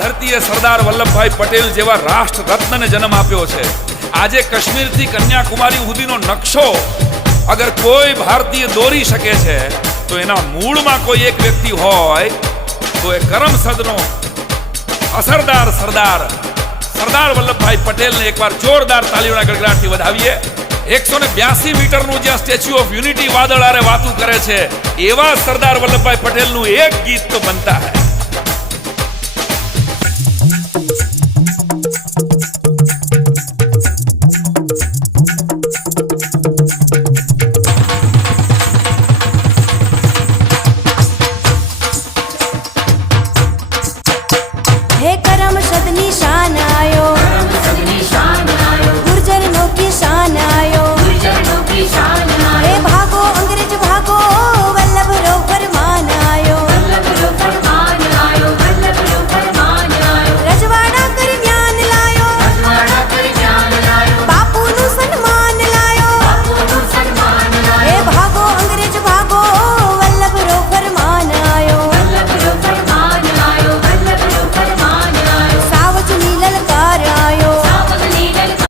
ધરતીએ સરદાર વલ્લભભાઈ પટેલ જેવા રાષ્ટ્ર રત્નને જન્મ આપ્યો છે. આજે કાશ્મીરથી કન્યાકુમારી સુધીનો નકશો અગર કોઈ ભારતીય દોરી શકે છે તો એના મૂળમાં કોઈ એક વ્યક્તિ હોય તો એ કરમસદનો અસરદાર સરદાર વલ્લભભાઈ પટેલને એકવાર જોરદાર તાલીઓના ગડગડાટથી વધાવીએ. 182 મીટરનું જ્યાં સ્ટેચ્યુ ઓફ યુનિટી વાદળ આરે વાતું કરે છે એવા સરદાર વલ્લભભાઈ પટેલનું એક ગીત તો બનતા હૈ. હે કરમસદની શાન આયો